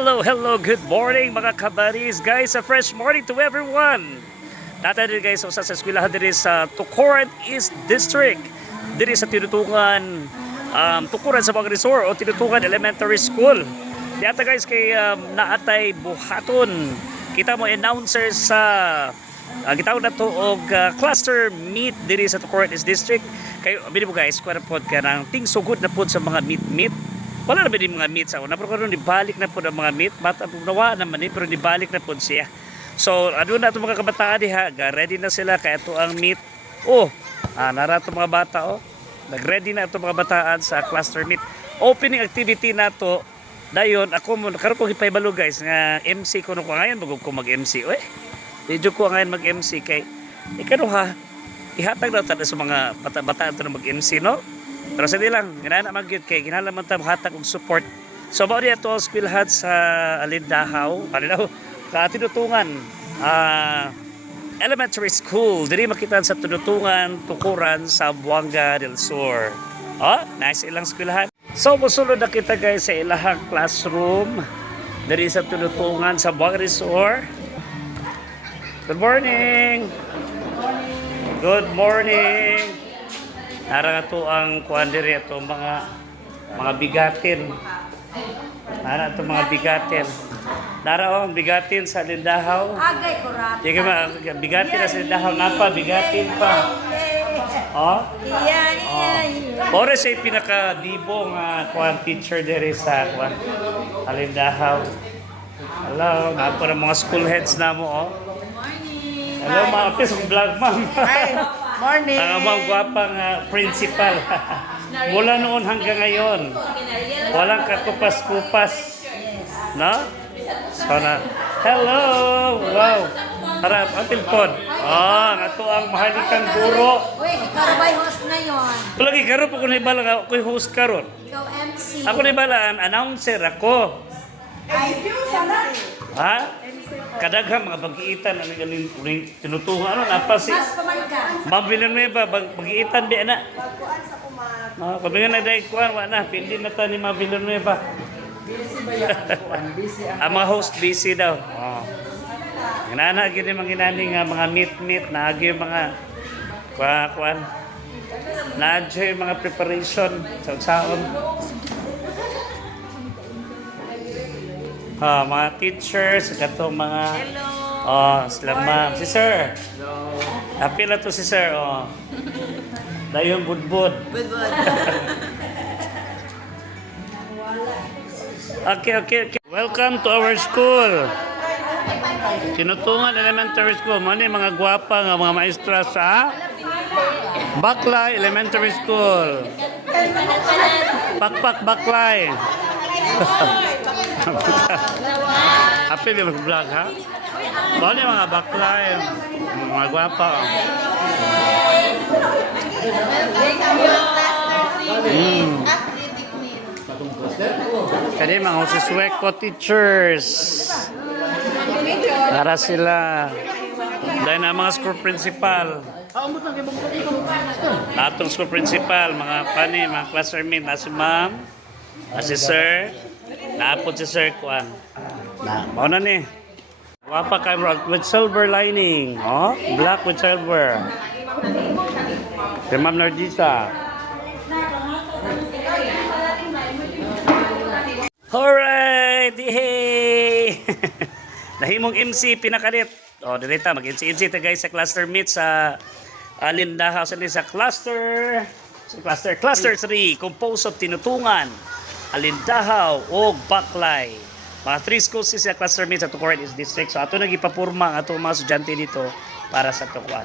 Hello, good morning mga kabaris. Guys, a fresh morning to everyone. Nata din guys, sa eskwelahan din sa Tukuran East District. Diri sa tinutungan Tukuran sa mga resort o tinutungan elementary school. Diyata guys kay naatay buhaton. Kita mo announcer sa gitawag na to og cluster meet diri sa Tukuran East District. Kayo bili mo guys, kuha na pod ka ng ting sugod na pod sa mga meet. Wala na ba din mga meat sa una, pero karon ibalik na po ang mga meat, bata po nawa naman pero ibalik na po siya. So, ano na itong mga kabataan diha, ready na sila, kaya ito ang meat. Nara itong mga bata, nag-ready na itong mga bataan sa cluster meet. Opening activity na to, dayon, karon ko ipaibalo guys, nga MC ko nung ngayon, bagog ko mag-MC. Medyo ko ngayon mag-MC kay, ihatag na ito sa mga bataan ito na mag-MC, no? Pero sa lang, ginana magyud kay ginalaman ta hatag og support. So mao diya to eskwelahan sa Alindahaw, tinutungan elementary school. Diri makita sa tinutungan Tukuran sa Buanga del Sur. Nice ilang eskwelahan. So musulod na kita guys sa ilahang classroom diri sa tinutungan sa Buanga del Sur. Good morning. Good morning. Nara nga to ang kuhan diri ito mga bigatin. Nara ito mga bigatin. Nara ang bigatin sa Alindahaw. Agay kurap. Di ka bigatin sa Alindahaw. Napa, bigatin pa. Iya. Ora siya pinaka-dibong kuhan teacher diri sa kuhan Alindahaw. Hello, napa ng mga school heads na mo. Morning. Hello, mga apis, vlog ma'am. Morning. Ang mga gwapang principal. Mula noon hanggang ngayon. Walang kakupas-kupas. No? So na, hello! Wow! Harap, ang tilpon. Nga to ang mahalikang guro. Uy, ikaw ba host na yon? Palagi karon po kung naibala nga, ako'y host karon. Ikaw MC. Ako naibalaan, announcer ako. Ay, sana. Ha? Kadaghan mga pag-iitan ang tinutungan napa si Mas paman ka. Ma'am Villanueva pag-iitan di ana. Kabingan na dahil kuhan, wala na, pindi na ta ni Ma'am Villanueva. Busy ba yan? Busy Ang mga host busy daw. Ginana, gini mga ginani nga mga meet, naagi yung mga kuhan. Naadyo yung mga preparation sa saon. Mga teachers, katong mga sila ma'am. Si sir. Hello. Happy na to si sir. Dayon budbud. Okay. Welcome to our school. Tinutungan Elementary School. Mano yung mga gwapa nga mga maestra sa Baklay Elementary School. Pakpak Baklay. Happy ba mag-vlog ha? Mano yung mga Baklay. Mga gwapa. Kaya mga usisweko teachers. Para sila. Dahil na mga school principal. Atong school principal, mga classmate, na si ma'am, na si sir, naapod si sir Kwan. Mauna ni. Wapa kayo with silver lining. Black with silver. Si Ma'am Nardita. Alright! Yay! Nahimong MC pinakalit. Direta mag-MC ta guys sa cluster meet sa Alindahaw sa cluster 3 composed of Tinutungan, Alindahaw ug Baklay. Mga 3 schools sa cluster meet sa Tukuran East District. So ato nagipapurma ang ato mga estudyante dito para sa Tukuran.